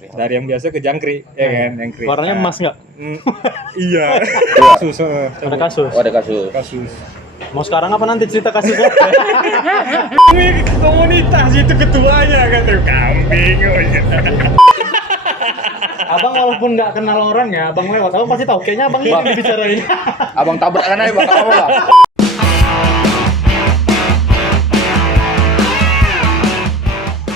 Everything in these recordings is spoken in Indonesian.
Dari yang biasa ke jangkrik, ya kan, jangkrik. Warnanya emas nggak? Iya. Kasus. Ada kasus. Oh, ada kasus. Kasus. Mau sekarang apa nanti cerita kasusnya? Ini komunitas itu ketuanya kan tuh kambing. Abang walaupun nggak kenal orangnya, abang lewat, abang pasti tahu. Kayaknya abang ini yang dibicarain. Abang tabrakan aja bang, kamu bang.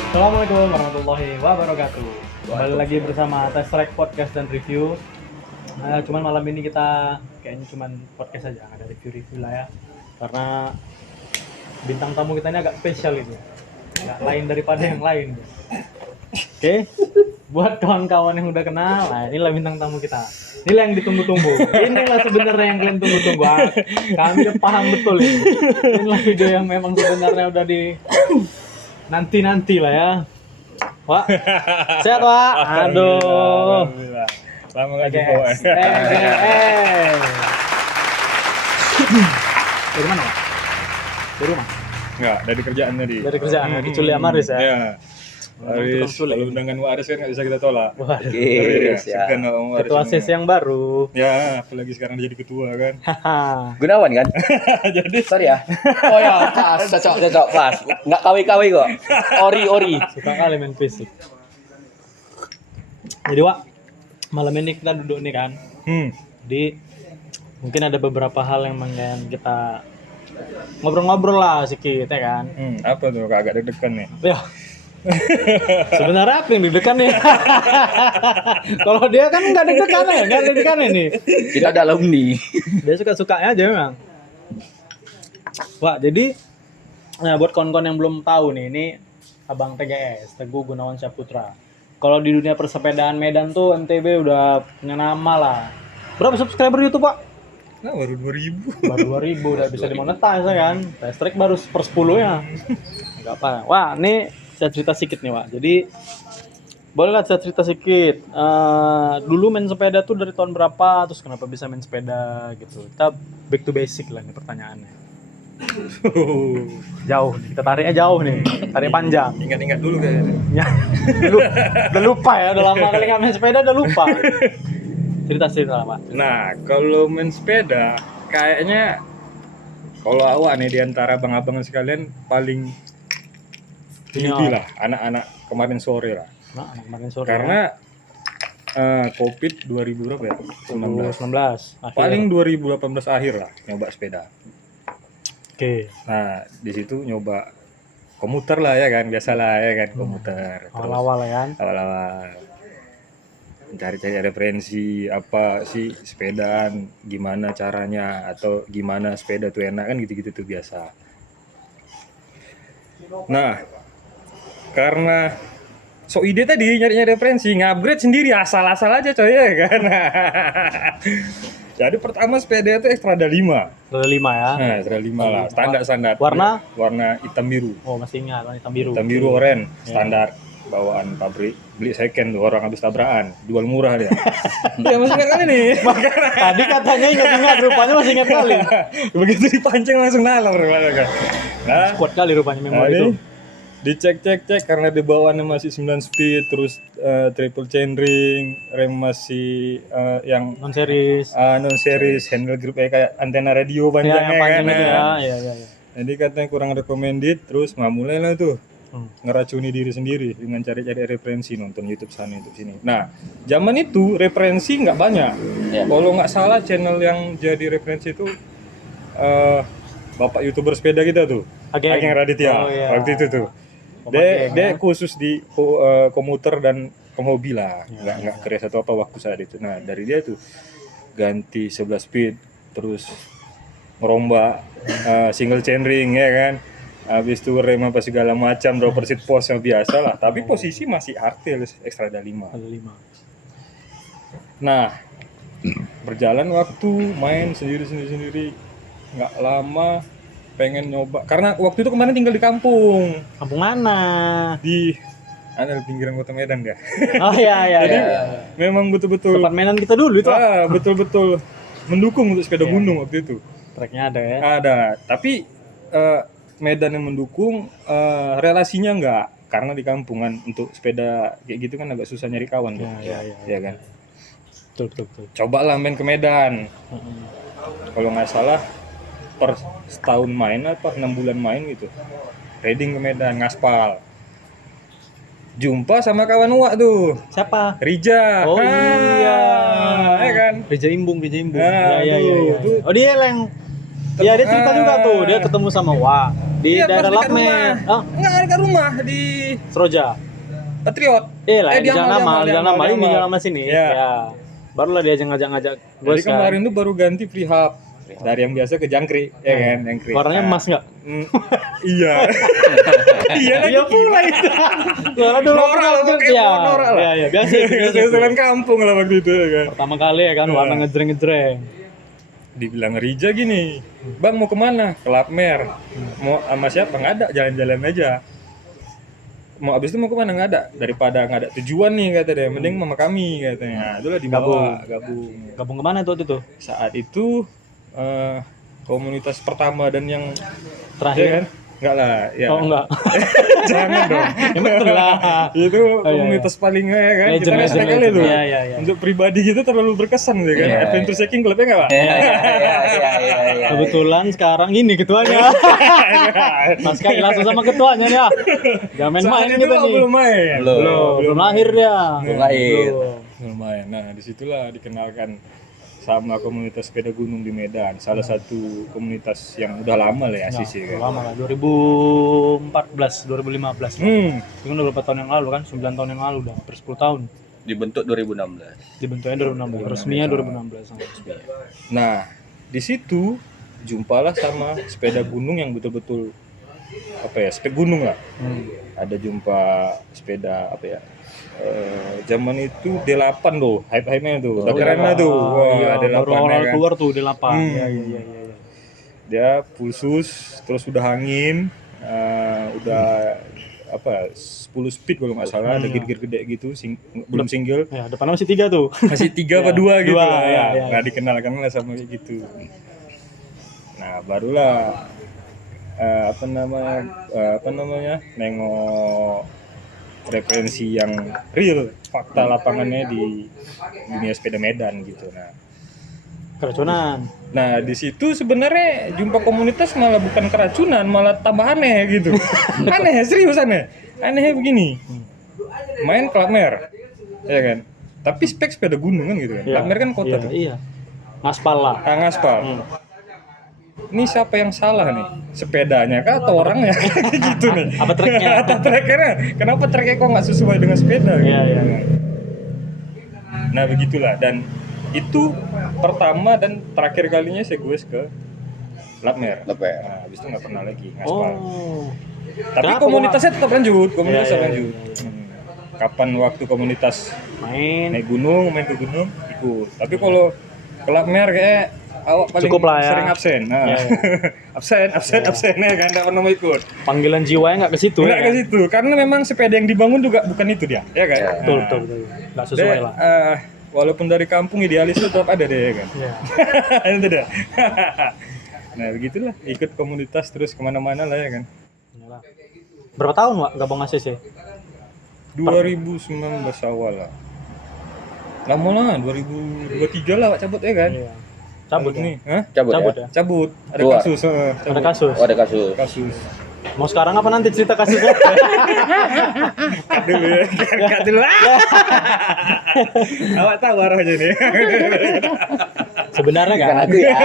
Assalamualaikum warahmatullahi wabarakatuh. Kembali lagi bersama Test Track Podcast dan Review. Cuman malam ini kita kayaknya cuman podcast aja, nggak ada review-review lah ya. Karena bintang tamu kita ini agak spesial ini, nggak lain daripada yang lain. Oke, buat kawan-kawan yang udah kenal, nah inilah bintang tamu kita. Inilah yang ditunggu-tunggu. Inilah sebenarnya yang kalian tunggu-tunggu. Kami udah paham betul ini. Inilah video yang memang sebenarnya udah di nanti lah ya. Wak, sehat Wak? Aduh. Lama gak Oke. jumpa. Dari mana Wak? Dari rumah? Enggak, dari kerjaan tadi. Dari kerjaan, diculik sama Aris ya? Iya. Tukang Aris, culik. kalau undangan Waris kan nggak bisa kita tolak. Waduh. Iya, Yes, ya. segan sama Waris Ketua ini. SIS yang baru. Ya, apalagi sekarang dia jadi ketua kan. Haha. Gunawan kan? Jadi Sorry ya. Oh ya, pas, cocok pas. Nggak kawi kok. Ori. Suka kali main fisik. Jadi Wak, malam ini kita duduk nih kan. Jadi mungkin ada beberapa hal yang mengen kita ngobrol-ngobrol lah sedikit ya kan. Apa tuh agak deg-degan nih. Ya. Sebenarnya apa yang deg-degan nih? Kalau dia kan nggak deg-degan ini. Kita ada alumni. Dia suka-sukanya aja memang. Wah, jadi nah buat kawan-kawan yang belum tahu nih, ini Abang TGS, Teguh Gunawan Saputra. Kalau di dunia persepedaan Medan tuh MTB udah punya nama lah. Berapa subscriber YouTube, Pak? Nah, baru 2000. Baru 2000 udah bisa dimonetize ya kan. Test track baru 1/10-nya. Enggak apa. Wah, ini saya cerita sedikit nih, Pak. Jadi bolehlah saya cerita sedikit. Dulu main sepeda tuh dari tahun berapa? Terus kenapa bisa main sepeda gitu? Kita back to basic lah nih pertanyaannya. Jauh nih, kita tariknya jauh nih. Tarik panjang. Ingat-ingat dulu kayaknya. Ya. Udah lupa ya, udah lama kali nggak main sepeda udah lupa. Cerita lah, Pak. Nah, kalau main sepeda kayaknya kalau awak nih diantara abang-abang sekalian paling tinggi lah, anak-anak kemarin sore lah. Nah, anak kemarin sore. Karena COVID 2000 berapa ya? 19. Akhir. Paling 2018 akhir lah nyoba sepeda. Oke. Nah, di situ nyoba komuter lah ya kan, biasalah ya kan komuter. Terus Awal-awal ya kan. awal-awal cari-cari referensi apa sih sepedaan, gimana caranya atau gimana sepeda tuh enak kan gitu-gitu tuh biasa. Nah, karena so ide tadi nyari-nyari referensi, ngupgrade sendiri asal-asal aja coy ya kan. Jadi pertama sepeda itu Extrada 5. Roda 5 ya. Nah, Extrada 5 lah, standar. Warna hitam biru. Oh, masih ingat warna hitam biru. Hitam biru oren, Ya. standar bawaan pabrik. Beli second tuh orang habis tabrakan, jual murah dia. Ya masih ingat kali nih. Makanya Tadi katanya ingat-ingat, rupanya masih ingat kali. begitu dipancing langsung nalar kan. Nah, Kuat kali rupanya memori itu. dicek karena di bawahnya masih 9 speed, terus triple chainring, rem masih yang Non series. non series, handle grip kayak antena radio Ya, panjangnya yang panjang kan. itu ya. Iya. Jadi katanya kurang recommended, terus mulailah tuh Hmm. ngeracuni diri sendiri dengan cari-cari referensi, nonton YouTube sana YouTube sini. Nah, zaman itu referensi nggak banyak. Ya. Kalau nggak salah channel yang jadi referensi itu bapak YouTuber sepeda kita tuh, Ageng Raditya. Oh, iya. Waktu itu tuh. Bapak Dia Ageng, ya. khusus di komuter dan penghobi lah, Ya, nggak keres atau apa waktu saat itu. Nah, dari dia tuh ganti 11 speed, terus ngerombak single chainring ya kan. Habis itu rem apa segala macam, dropper seat post yang biasa lah, tapi posisi masih hardtail Extrada 5. Ada 5. Nah, berjalan waktu main sendiri nggak lama pengen nyoba karena waktu itu kemarin tinggal di kampung Kampung mana? di pinggiran kota Medan ya. Oh iya. Jadi iya. memang betul-betul Tempat mainan kita dulu itu. betul-betul mendukung untuk sepeda Iya. gunung waktu itu. Tracknya ada ya. Ada, tapi Medan yang mendukung relasinya enggak. karena di kampungan untuk sepeda kayak gitu kan agak susah nyari kawan tuh. Ya kan. Betul. Cobalah main ke Medan. Mm-mm. Kalau nggak salah per setahun main apa 6 bulan main gitu. Riding ke Medan, ngaspal. Jumpa sama kawan Uwak tuh, Siapa? Rija. Oh iya. Ya kan. Rija Imbung. Nah, Iya. tuh. Oh dia yang iya dia cerita juga tuh, dia ketemu sama Wak di Iya, daerah pas dekat Lapme. rumah. Ah, Enggak dekat rumah di Seroja. Patriot. Lah, di Jalan Amal, di Jalan Amal ini Jalan Amal sini. Ya. Ya. Barulah dia ngajak-ngajak gue Jadi kemarin tuh baru ganti prehab dari yang biasa ke jangkrik, ya kan, jangkrik. Warnanya Nah, emas enggak? Iya. Iya lagi. Iya pula itu. Soalnya dulu Norak lah, pakai norak lah. Iya, biasa itu. Jalan kampung lah waktu itu ya kan. Pertama kali ya kan warna ngejreng-ngejreng. Dibilang Rija gini, Bang mau kemana? Ke Lapmer. Mau sama siapa? Nggak ada, jalan-jalan aja. Mau abis itu mau kemana? Nggak ada. Daripada nggak ada tujuan nih kata dia, mending sama kami katanya. Nah, itulah dibawa gabung. Gabung kemana tuh waktu itu? Saat itu komunitas pertama dan yang Terakhir ya kan? Enggak lah, ya. Oh enggak. Jangan dong. Betul lah. Itu iya. komunitas paling ya kan. Legend, Kita legend, kali tuh. Iya. Untuk pribadi kita terlalu berkesan ya kan. Iya, Adventure Cycling Club-nya enggak, Pak? Iya. Kebetulan sekarang ini ketuanya. Mas Kai langsung sama ketuanya ya. Jangan main-main Saat itu kita nih. belum main. Belum lahir dia. Belum lahir. Belum main. Nah, disitulah dikenalkan sama komunitas sepeda gunung di Medan. Salah satu komunitas yang udah lama lah ya sih kan. Lama lah, 2014, 2015. Itu kan udah berapa tahun yang lalu kan? 9 tahun yang lalu udah, hampir 10 tahun. Dibentuk 2016. Dibentuknya 2016, resminya 2016 sama resminya. Nah, di situ jumpalah sama sepeda gunung yang betul-betul apa ya, sepeda gunung lah. Ada jumpa sepeda apa ya? Zaman itu D8 tuh, hype-hype-nya tuh. Udah keren lah tuh. Wah, iya, D8 baru awal ya kan. keluar tuh D8. Iya. Dia pulsus, terus udah angin, udah apa 10 speed kalau nggak salah, ada gear gede gitu, belum single. Ya, depannya masih 3 tuh. Masih 3 apa 2 gitu dua, lah. iya. Nah, dikenalkan lah sama kayak gitu. Nah, barulah apa namanya nengok referensi yang real, fakta lapangannya di dunia sepeda Medan gitu. Keracunan. Nah, di situ sebenarnya jumpa komunitas malah bukan keracunan, malah tambah aneh gitu. Aneh, serius aneh. Anehnya begini. Main Klapmer, ya kan? Tapi spek sepeda gunung kan gitu kan. Klapmer kan kota tuh. Iya. Ngaspal lah. Ngaspal. Ini siapa yang salah nih? Sepedanya kah atau orangnya? Kayak gitu nih. Apa treknya? Atau treknya? Kenapa treknya kok nggak sesuai dengan sepeda? Iya. Nah, begitulah. Dan itu pertama dan terakhir kalinya saya gue ke Lapmer. Nah, habis itu nggak pernah lagi ngaspal. Oh. Tapi Kenapa, komunitasnya tetap lanjut. Iya. Lanjut. Kapan waktu komunitas Main. naik gunung, main ke gunung, ikut. Tapi kalau ke Lapmer kayak awak paling Cukup lah ya. sering absen. Nah. Iya. absen ya kan, nggak pernah mau ikut. Panggilan jiwanya nggak ke situ Nggak ya. ke situ, karena memang sepeda yang dibangun juga bukan itu dia, ya kan? Ya. Betul. Nggak sesuai lah. Walaupun dari kampung idealis itu tetap ada deh, ya kan? Iya. Itu dah. Nah, begitulah, ikut komunitas terus kemana-mana lah ya kan. Iyalah. Berapa tahun Wak gabung ACC? 2019 awal lah. Lama lah, 2023 lah Wak cabut ya kan? Iya. Cabut nih, ya? Cabut ya? Ya? Cabut. Ada Keluar. kasus. Ada Cabut. kasus. Oh, ada kasus. Kasus. Mau sekarang apa nanti cerita kasusnya? Cut dulu ya. Cut dulu. Awak tahu arahnya nih. Sebenarnya kan? Bukan aku ya.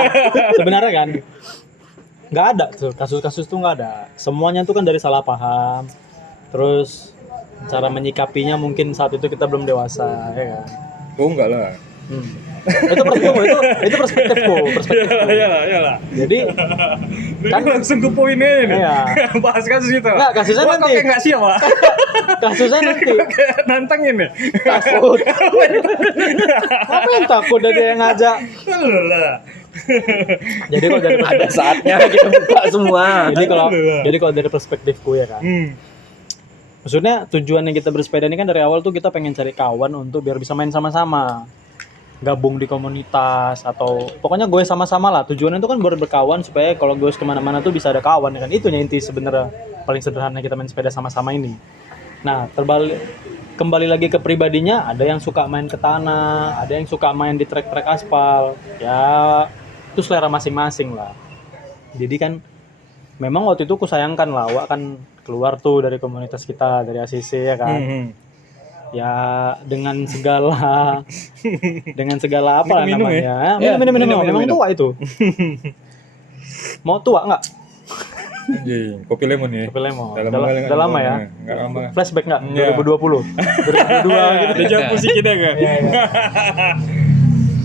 Sebenarnya kan? Nggak ada tuh, kasus-kasus tuh nggak ada. Semuanya tuh kan dari salah paham. Terus cara menyikapinya mungkin saat itu kita belum dewasa, ya kan? Oh enggak lah. Itu perspektifku. Iyalah. Jadi Kan langsung ke poinnya nih. Iya. Bahas kasus itu. Nggak, kasusnya Wah, nanti. kok kayak nggak siap, Pak. kasusnya nanti Kayak nantangin ya. takut. Apa yang takut dari yang ngajak? Lah. Jadi kalau dari Ada saatnya kita buka semua. jadi kalau dari perspektifku ya kan. Maksudnya tujuannya kita bersepeda ini kan dari awal tuh kita pengen cari kawan untuk biar bisa main sama-sama. Gabung di komunitas atau pokoknya gue sama-sama lah. Tujuannya itu kan buat berkawan supaya kalau gue kemana-mana tuh bisa ada kawan ya kan. Itu inti sebenarnya paling sederhana kita main sepeda sama-sama ini. Nah, kembali lagi ke pribadinya, ada yang suka main ke tanah, ada yang suka main di trek-trek aspal. Ya, itu selera masing-masing lah. Jadi kan memang waktu itu kusayangkan lah, Wak kan keluar tuh dari komunitas kita, dari ACC ya kan. Ya dengan segala apa Minum namanya? ya? Minum. Memang tua itu. Mau tua nggak? Anjing, kopi lemon ya. Kopi lemon. Udah Udah lama ya? Enggak lama. Flashback nggak? Iya. 2020, 2002 gitu. Deja vu sih kita kan.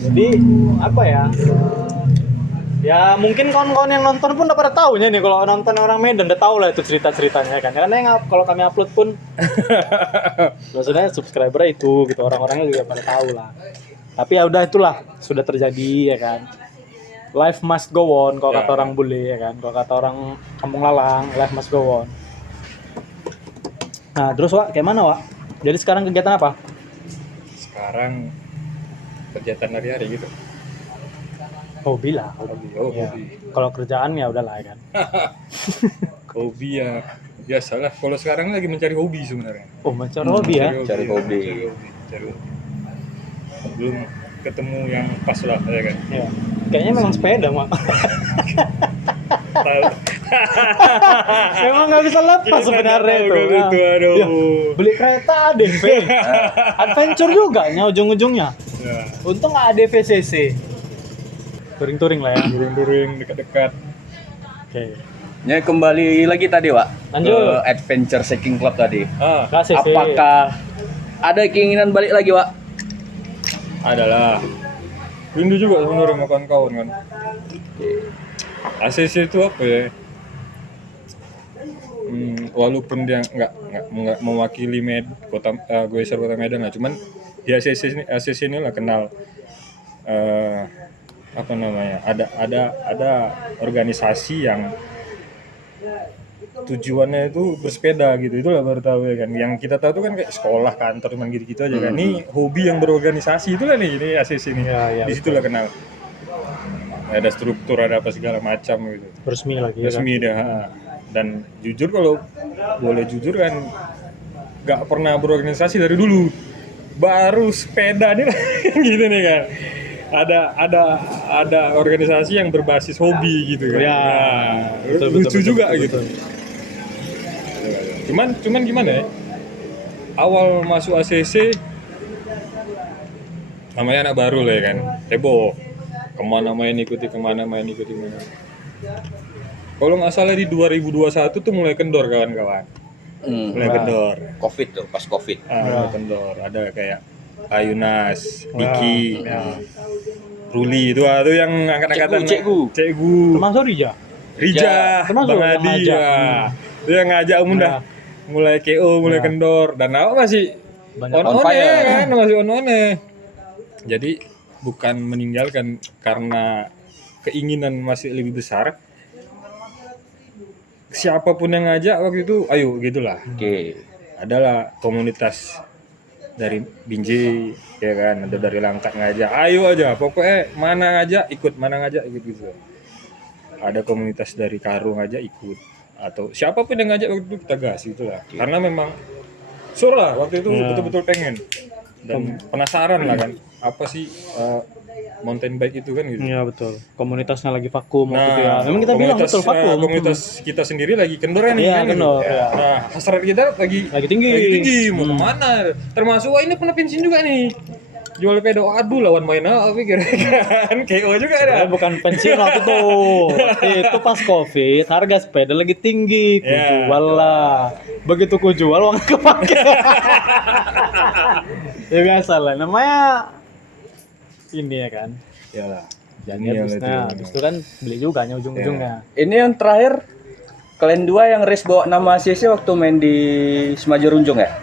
Jadi apa ya? Ya mungkin kawan-kawan yang nonton pun udah pada tahu nih kalau nonton orang Medan udah tahu lah itu cerita-ceritanya kan. Karena yang kalau kami upload pun maksudnya subscriber itu gitu, orang-orangnya juga pada tahu lah. Tapi ya udah itulah sudah terjadi ya kan. Life must go on kalau kata orang bule ya kan. Kalau kata orang Kampung Lalang, life must go on. Nah, terus Wak, kayak mana Wak? Jadi sekarang kegiatan apa? Sekarang kegiatan hari-hari gitu. Hobi lah. Hobi. Ya. Kalau kerjaan ya udahlah ya kan. Hobi ya biasalah. Kalau sekarang lagi mencari hobi sebenarnya. Oh, mencari hobi ya. Cari hobi. Cari hobi. Belum ketemu yang pas lah ya kan. Ya. Kayaknya memang sepeda, Mak. Tahu. Memang nggak bisa lepas sebenarnya itu. Itu aduh. Ya, beli kereta ADV. Adventure juga nya ujung-ujungnya. Ya. Untung nggak ADV CC. Touring-touring lah ya. Touring dekat-dekat. Oke. Ya kembali lagi tadi, Wak. Lanjut. Ke Adventure Seeking Club tadi. Nggak CC. Apakah ada keinginan balik lagi, Wak? Adalah rindu juga sebenarnya sama kawan-kawan kan. ACC itu apa ya? Walaupun dia nggak mewakili kota Medan lah, cuman di ACC ini lah kenal apa namanya? Ada organisasi yang tujuannya itu bersepeda gitu, itulah baru tahu ya kan. Yang kita tahu tuh kan kayak sekolah, kantor, cuman gitu aja kan. Ini hobi yang berorganisasi itulah nih, ini ACC nih. Ya, di situlah kenal. Ada struktur, ada apa segala macam gitu. Resmi lagi ya. Resmi dah. Dan jujur kalau boleh jujur kan, nggak pernah berorganisasi dari dulu. Baru sepeda nih gitu nih kan. Ada organisasi yang berbasis hobi gitu kan. Ya, Nah, lucu juga gitu. Cuman gimana ya? Awal masuk ACC namanya anak baru lah ya kan, heboh. Kemana main ikuti. Kalau nggak salah di 2021 tuh mulai kendor kawan-kawan. Mulai kendor. Covid tuh, pas Covid. Mulai kendor. Ada kayak Ayunas, Diki, Ruli itu yang angkat-angkatan. Cikgu. Termasuk Rija. Termasuk Bang yang Adi ngajak. ya. Itu yang ngajak dah. Mulai KO, mulai kendor. Dan awak masih Banyak on on fire. kan, masih on. Jadi bukan meninggalkan karena keinginan masih lebih besar. Siapapun yang ngajak waktu itu, ayo gitulah. Oke. Adalah komunitas dari Binjai ya kan, ada dari Langkat ngajak, ayo aja, pokoknya mana ngajak ikut gitu. Ada komunitas dari Karung ngajak ikut, atau siapapun yang ngajak waktu itu kita gas gitulah. Karena memang sur lah waktu itu betul-betul pengen dan penasaran lah kan, apa sih mountain bike itu kan gitu. Iya betul. Komunitasnya lagi vakum waktu itu ya. Nah, Memang kita bilang betul vakum. komunitas kita sendiri lagi kendoran nih Iya, kan, kendor, gitu. iya. Nah, hasrat kita lagi tinggi. mau kemana? Termasuk wah ini pernah pensiun juga nih. Jual sepeda, aduh lawan main apa pikir kan, KO juga ada. Bukan pensiun waktu itu. Itu pas Covid, harga sepeda lagi tinggi. Ku Ya. jual lah. Begitu ku jual uang kepake. Ya biasa lah. Namanya ini ya kan. Iyalah. Jadi habis itu kan beli juga ujung-ujungnya. Ini yang terakhir kalian dua yang race bawa nama ACC waktu main di Semajur ya?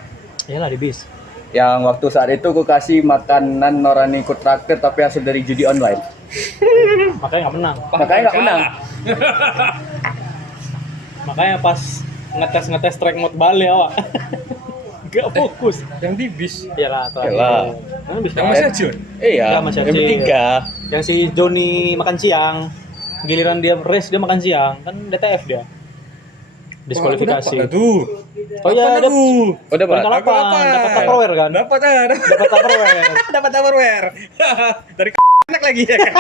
Iyalah di bis. Yang waktu saat itu aku kasih makanan Norani ikut traktir tapi hasil dari judi online. Makanya nggak menang. Makanya nggak menang. Makanya pas ngetes track mode Bali awak. Gak fokus. Yang di bis. Iyalah, Iyalah. Yang masih kecil. Iya, Enggak, masih yang kecil. bertiga. Yang si Joni makan siang, giliran dia race dia makan siang, kan DTF dia. diskualifikasi. Dapat tuh. Oh iya, Dapat aku. Oh, dapat. Peringkat 8, dapat Tupperware kan? Dapat Dapat Tupperware. dapat Tupperware. Dari anak lagi ya kan.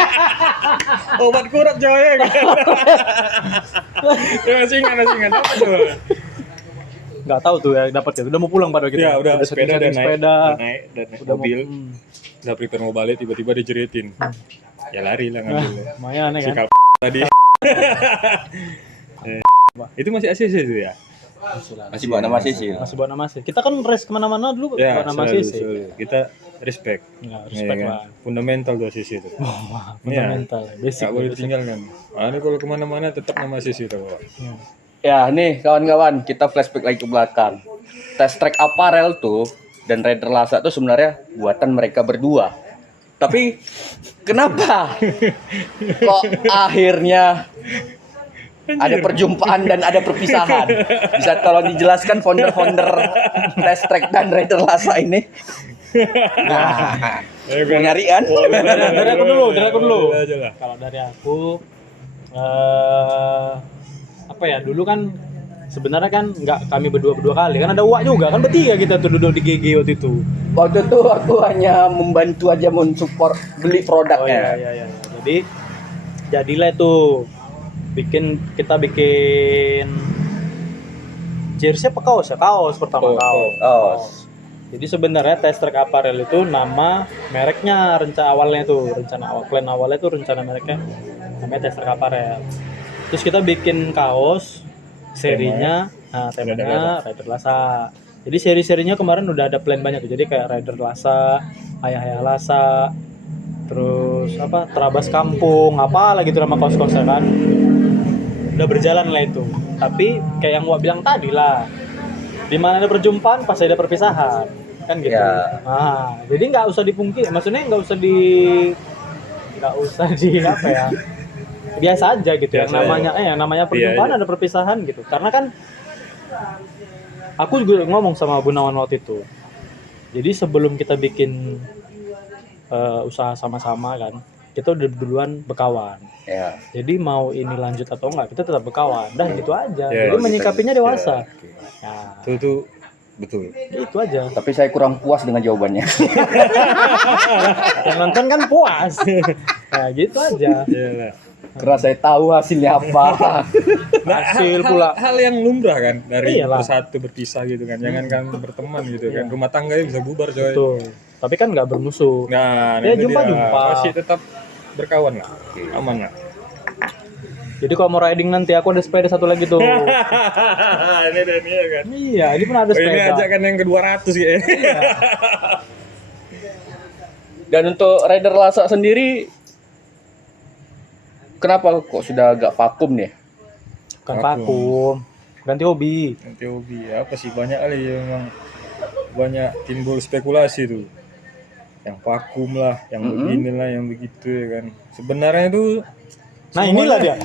Obat kurap coy ya kan. Masih ingat dapat tuh. Nggak tahu tuh ya dapat ya. Udah mau pulang pada kita. Ya udah sepeda setting dan naik, sepeda. dan naik Udah mobil. mau, Udah prepare mau balik tiba-tiba dijeritin. Ya lari lah ngambil. lumayan ya Si kan. tadi. Itu masih ACC itu ya? Masih bawa nama Sisil. Masih buat nama sih. Kita kan race kemana-mana dulu Ya, buat nama selalu, sih. selalu. Kita respect. Ya, respect Iya kan? lah. Fundamental tuh ACC itu. Wah, fundamental. Basic. Gak boleh ditinggalkan. Ini kalau kemana-mana tetap nama ACC itu. Ya. Ya nih kawan-kawan, kita flashback lagi ke belakang. Test track apparel tuh dan Raider Lhasa tuh sebenarnya buatan mereka berdua. Tapi kenapa kok akhirnya ada perjumpaan dan ada perpisahan? Bisa tolong dijelaskan founder-founder Test track dan Raider Lhasa ini? Nah, mau nyari kan? Dari aku dulu. Boleh aja lah. Kalau dari aku apa ya, dulu kan sebenarnya kan nggak kami berdua kali, kan ada Wak juga kan, bertiga kita tuh duduk di GG waktu itu. Waktu itu aku hanya membantu aja mensupport beli Oh produknya. iya. Jadi jadilah itu kita bikin jersey apa kaos ya? Kaos pertama, kaos. Jadi sebenarnya Test Track Apparel itu nama mereknya, plan awalnya itu rencana mereknya namanya Test Track Apparel. Terus kita bikin kaos serinya, temanya Raider Lhasa. Jadi seri-serinya kemarin udah ada plan banyak tuh. Jadi kayak Raider Lhasa, Ayah Lhasa, terus apa Terabas Kampung, apalah gitu nama kaos-kaosnya kan. Udah berjalan lah itu. Tapi kayak yang Wak bilang tadi lah, di mana ada perjumpaan pasti ada perpisahan, kan gitu. Ya. Nah, jadi nggak usah dipungkiri, maksudnya nggak usah di apa ya, biasa aja gitu. Biasa Yang namanya perjumpaan Iya. ada perpisahan gitu. Karena kan aku juga ngomong sama Bu Nawan waktu itu. Jadi sebelum kita bikin usaha sama-sama kan, kita udah duluan berkawan. Ya. Jadi mau ini lanjut atau enggak, kita tetap berkawan. Dah gitu aja. Ya, Jadi menyikapinya dewasa. Ya. Nah, Itu betul. itu aja. Tapi saya kurang puas dengan jawabannya. Yang nonton kan puas. Nah, gitu aja. Iyalah. Karena saya tahu hasilnya apa. Hasil pula. Hal yang lumrah kan dari Iyalah. bersatu berpisah gitu kan. Jangan kan berteman gitu kan. Rumah tangganya bisa bubar coy. Betul. Tapi kan nggak bermusuh. Nah, Ya, itu dia. jumpa-jumpa. Masih tetap berkawan lah. Aman lah. Jadi kalau mau riding nanti aku ada sepeda satu lagi tuh. Ini ya kan. Iya, ini pun ada Oh, ini sepeda. aja kan yang ke-200 ya. Dan untuk Raider Lhasa sendiri, kenapa kok sudah agak vakum nih? Bukan vakum. Ganti hobi. Nanti hobi apa sih, banyak kali ya memang, banyak timbul spekulasi tuh. Yang vakum lah, yang beginilah, yang begitu ya kan. Sebenarnya itu Nah, inilah dia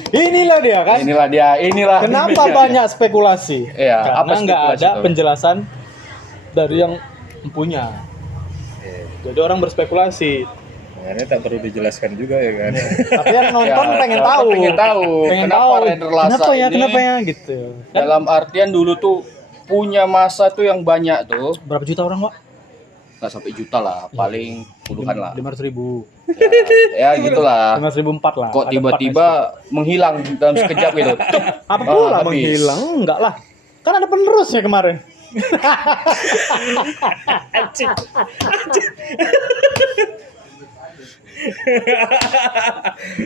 kan. Inilah. Kenapa banyak spekulasi? Iya, Karena apa nggak spekulasi ada itu? penjelasan dari yang punya. Jadi orang berspekulasi. ini tak perlu dijelaskan juga ya kan. Tapi yang nonton Ya, pengen orang tahu. pengen tahu kenapa Raider Lhasa ini Kenapa ya gitu. dalam artian dulu tuh punya masa tuh yang banyak tuh, Berapa juta orang, Pak? nggak sampai juta lah, paling puluhan lah. 500.000. Ya gitulah. 500.004 lah. Kok Ada tiba-tiba menghilang dalam sekejap gitu. Cuk. 4 apa pula habis. menghilang? Enggak lah. Kan ada penerusnya kemarin.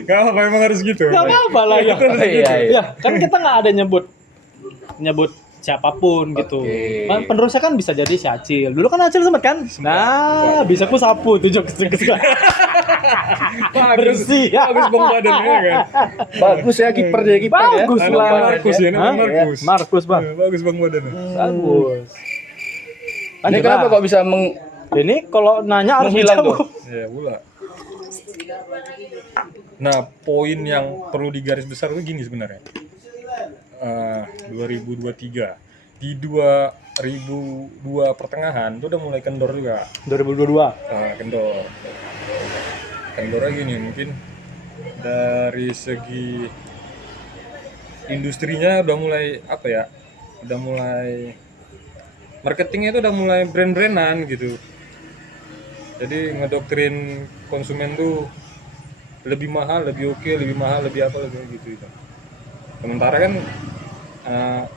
Gak apa-apa, emang harus gitu. Enggak apa-apa lah ya. Iya, iya. Ya, kan kita enggak ada nyebut siapapun gitu. Oke. Kan penerusnya kan bisa jadi si Acil. Dulu kan Acil sempat kan? Nah, bisa ku sapu tuh jokes. Bersih. Bagus bang badannya kan. Bagus ya kiper dia kiper ya. Bagus Anak lah. Markus ya, Hah? Markus. Markus, Bang. Bagus bang badannya. Bagus. Ini Lanjut kenapa lah. kok bisa Ini kalau nanya harus menghilang dijawab. tuh? Ya pula. Nah, poin yang perlu digaris besar itu gini sebenarnya. 2023 di 2002 pertengahan itu udah mulai kendor juga. 2022. Kendornya gini, mungkin dari segi industrinya udah mulai apa ya, udah mulai marketingnya itu udah mulai brand-brandan gitu. Jadi ngedoktrin konsumen tuh lebih mahal, lebih oke, lebih mahal, lebih apa, lebih gitu itu. Sementara kan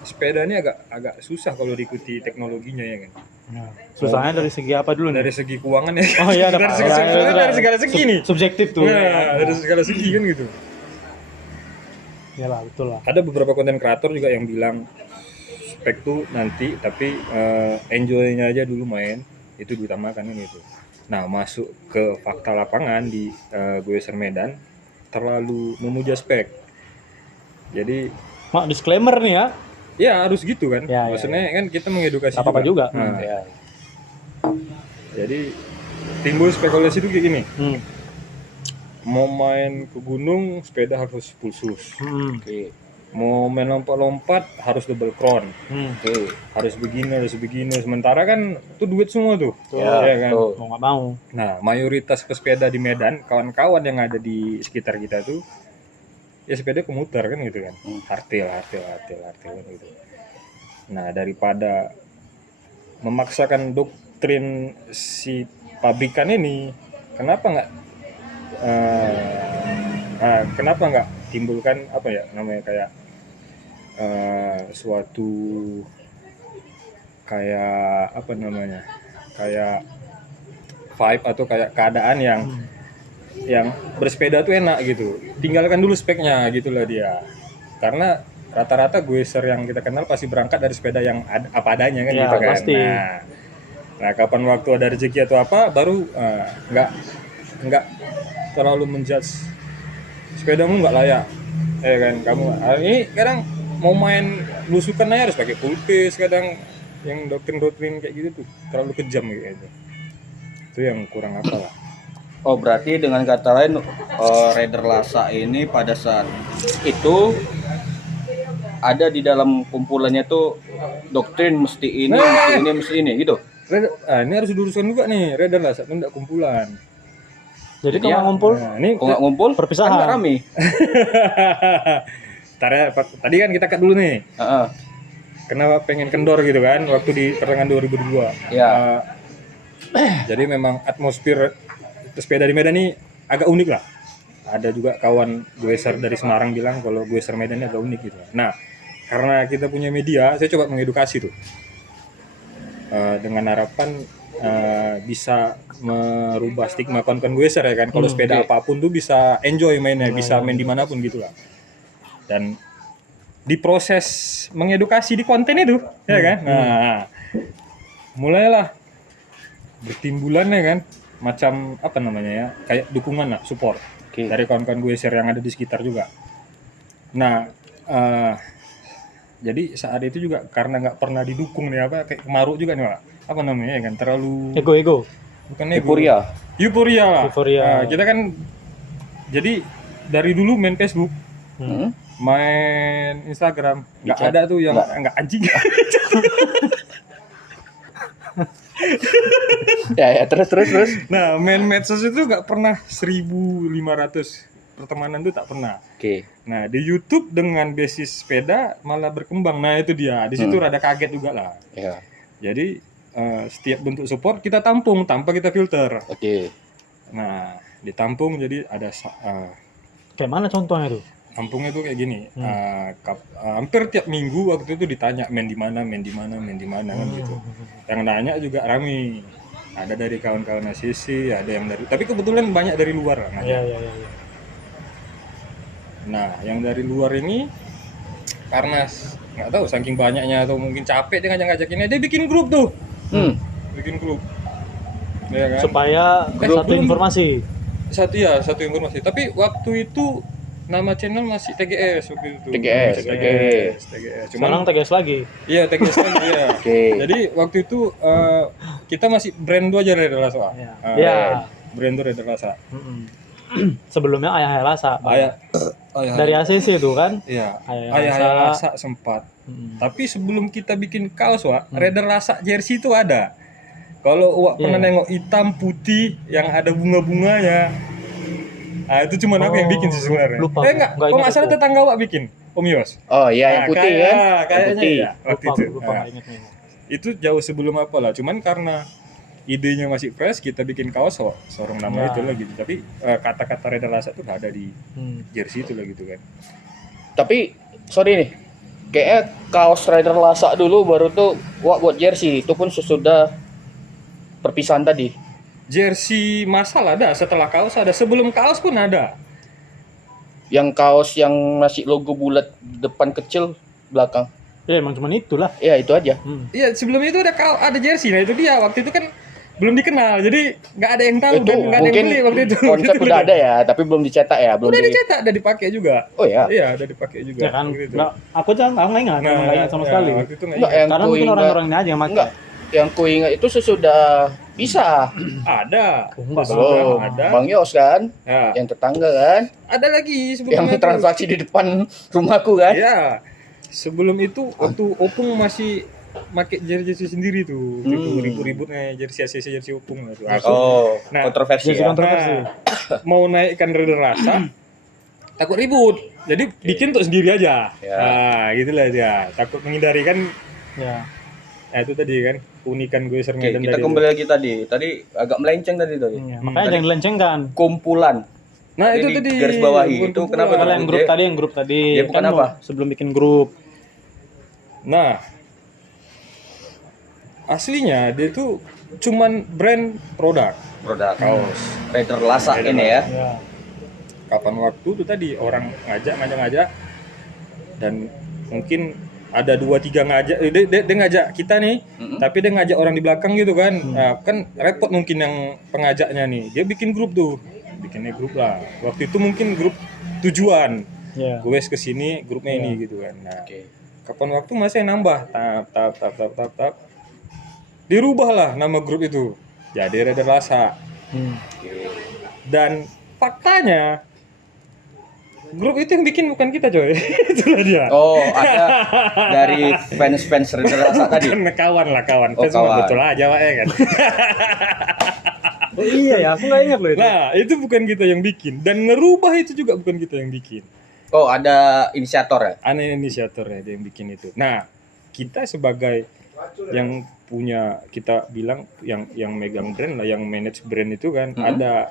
sepeda ini agak susah kalau diikuti teknologinya ya kan. Nah, susahnya dari segi apa dulu nih? Dari segi keuangan ya. Oh iya, ada dari Pak. segi Ya, soalnya ya, dari segala segi nih. Subjektif tuh. Nah, dari segala segi kan gitu. Iyalah, betul lah. Ada beberapa konten kreator juga yang bilang spek tuh nanti, tapi enjoy-nya aja dulu main, itu diutamakan kan gitu. Nah, masuk ke fakta lapangan di Goeser Medan terlalu memuja spek. Jadi Mak, disclaimer nih ya. ya harus gitu kan. Ya, Maksudnya kan kita mengedukasi Apa-apa juga. Nah, Ya. jadi timbul spekulasi itu kayak gini. Hmm. Mau main ke gunung sepeda harus full shoes. Oke. Mau main lompat-lompat harus double crown. Oke. Harus begini. Sementara kan itu duit semua tuh. Ya, Ya kan. tuh. Mau nggak mau. Nah, mayoritas pesepeda di Medan, kawan-kawan yang ada di sekitar kita tuh ya sepeda komuter kan gitu kan. Hartil kan gitu. Nah, daripada memaksakan doktrin si pabrikan ini, kenapa nggak timbulkan apa ya namanya kayak suatu kayak apa namanya kayak vibe atau kayak keadaan yang bersepeda tuh enak gitu, tinggalkan dulu speknya gitulah dia, karena rata-rata Goeser yang kita kenal pasti berangkat dari sepeda yang apa adanya kan Ya, gitu kan. pasti. Nah kapan waktu ada rezeki atau apa baru nggak terlalu menjudge sepedamu nggak layak ya kan. Kamu ini kadang mau main lusukan aja harus pakai full face, kadang yang doktrin kayak gitu tuh terlalu kejam gitu. Itu yang kurang apa lah. Oh, berarti dengan kata lain Raider Lhasa ini pada saat itu ada di dalam kumpulannya tuh doktrin mesti ini gitu. Ini harus diluruskan juga nih, Raider Lhasa itu enggak kumpulan. Jadi Jadi kalau ngumpul Nah, ini Kalau nggak ngumpul Perpisahan. kan nggak rame. Ntar ya, tadi kan kita cut dulu nih. Heeh. Kenapa pengen kendor gitu kan waktu di pertengahan 2002. Ya. Jadi memang atmosfer sepeda di Medan ini agak unik lah. Ada juga kawan Goeser dari Semarang bilang kalau Goeser Medan ini agak unik gitu. Nah, karena kita punya media, saya coba mengedukasi tuh. Dengan harapan bisa merubah stigma kawan-kawan Goeser ya kan. Kalau sepeda apapun tuh bisa enjoy mainnya, bisa main dimanapun gitu lah. Dan di proses mengedukasi di konten itu, ya kan. Nah, mulailah bertimbulan ya kan, macam apa namanya ya, kayak dukungan lah, support dari kawan-kawan Goeser yang ada di sekitar juga. Nah, jadi saat itu juga karena nggak pernah didukung nih apa kayak kemaruk juga nih Pak. Apa namanya ya kan, terlalu ego. bukan ego. Euforia lah. Nah, kita kan jadi dari dulu main Facebook, main Instagram, nggak ada tuh yang nggak anjing. Ya, terus. Nah, main medsos itu nggak pernah 1.500 pertemanan tuh tak pernah. Oke. Nah, di YouTube dengan basis sepeda malah berkembang. Nah, itu dia. Di situ rada kaget juga lah. Ya. Jadi setiap bentuk support kita tampung tanpa kita filter. Oke. Nah, ditampung jadi ada Kayak mana contohnya tuh? tampungnya tuh kayak gini. Hampir tiap minggu waktu itu ditanya main di mana kan gitu. Yang nanya juga rame. Ada dari kawan-kawan ACC, ada yang dari, tapi kebetulan banyak dari luar lah nanya. Iya. Nah, yang dari luar ini karena nggak tahu saking banyaknya atau mungkin capek dia ngajak-ngajakinnya, dia bikin grup tuh. Bikin grup. Ya kan? Supaya satu informasi. Satu informasi. Tapi waktu itu nama channel masih TGS waktu itu. TGS. Sekarang TGS lagi. Iya, TGS lagi ya. Jadi waktu itu kita masih brand dua aja Raider Lhasa. Iya. Brand tuh Raider Lhasa. Sebelumnya Ayah Lhasa. Ayah. Dari ACC itu kan? Iya. Ayah Lhasa sempat. Tapi sebelum kita bikin kaos, Wak, Raider Lhasa jersey itu ada. Kalau Wak pernah nengok hitam putih yang ada bunga-bunganya. Ah, itu cuma aku yang bikin sih sebenarnya. Lupa. Enggak. Kok nggak salah tetangga Wak bikin. Om Yos. Oh iya, yang putih kan? Yang Kayaknya putih. ya waktu Lupa, itu. lupa Nah, nggak inget nih. itu jauh sebelum apa lah. Cuman karena idenya masih fresh, kita bikin kaos seorang nama Ya. itu lah gitu. Tapi kata-kata Reda Rasa tuh nggak ada di jersey itu lah gitu kan. Tapi sorry nih, kayaknya kaos Rider Lasa dulu baru tuh buat jersey. Itu pun sesudah perpisahan tadi. Jersey masal ada, setelah kaos ada, sebelum kaos pun ada. Yang kaos yang masih logo bulat depan kecil belakang. Ya emang cuma itulah. Ya itu aja. Iya, sebelum itu ada jersey. Nah, itu dia. Waktu itu kan belum dikenal. Jadi nggak ada yang tahu Itu dan nggak ada yang mungkin beli waktu itu. konsep Gitu udah loh. ada ya, tapi belum dicetak ya, belum Udah di. dicetak, udah dipakai juga. Oh ya. Iya, udah dipakai juga. Ya kan, Gitu. nggak, aku nggak ingat, emang nggak ingat sama ya, sekali. Waktu itu nggak Nggak, ingat. yang Karena ku mungkin ingat- orang-orangnya aja yang pakai. Enggak. Yang ku ingat itu sesudah bisa. Ada. Enggak, Sudah Belum. ada. Bang Yos kan, Ya. yang tetangga kan, Ada lagi yang sebelumnya. tuh. transaksi di depan rumahku kan. Iya. Sebelum itu waktu Opung masih pakai jersey sendiri tuh. Itu ribut-ributnya jersey ACC jersey Opung lah tuh. Aku Nah, Kontroversi jersey ya. kontroversi. mau naikkan Reda Rasa takut ribut. Jadi bikin untuk sendiri aja. Ya. Nah, gitulah dia. Takut menghindari kan. Ya. Nah, itu tadi kan keunikan gue Oke, Medan kita tadi kembali itu. lagi tadi. Tadi agak melenceng tadi. Iya, makanya jangan dilencengkan. Kumpulan. Nah, itu Tadi tadi garis bawahi. bukan Itu kumpulan. kenapa Kalau yang grup tadi Dia bukan kan apa? sebelum bikin grup. Nah, aslinya dia tuh cuman brand produk. Produk Kaos. Rider Lasa Rider ini ya. Ya. Kapan waktu tuh tadi orang ngajak dan mungkin ada 2-3 ngajak dia ngajak kita nih, tapi dia ngajak orang di belakang gitu kan. Nah, kan repot mungkin yang pengajaknya nih. Dia bikin grup tuh. Bikinnya grup lah. Waktu itu mungkin grup tujuan. Ya. Gue ke sini grupnya ini gitu kan. Nah, Oke. kapan waktu masih nambah tap. Dirubah lah nama grup itu. Jadi Reda Rasa. Dan faktanya grup itu yang bikin bukan kita coy. Itulah dia. Oh, ada dari fans Rider Lasa tadi. Kan kawan lah kawan. Oh, Fans mah kawan. betul aja Pak ya kan. Oh iya ya, aku nggak ingat loh itu. Nah, itu bukan kita yang bikin dan ngerubah itu juga bukan kita yang bikin. Oh, ada inisiator ya? Aneh inisiatornya dia yang bikin itu. Nah, kita sebagai yang punya, kita bilang yang megang brand lah, yang manage brand itu kan ada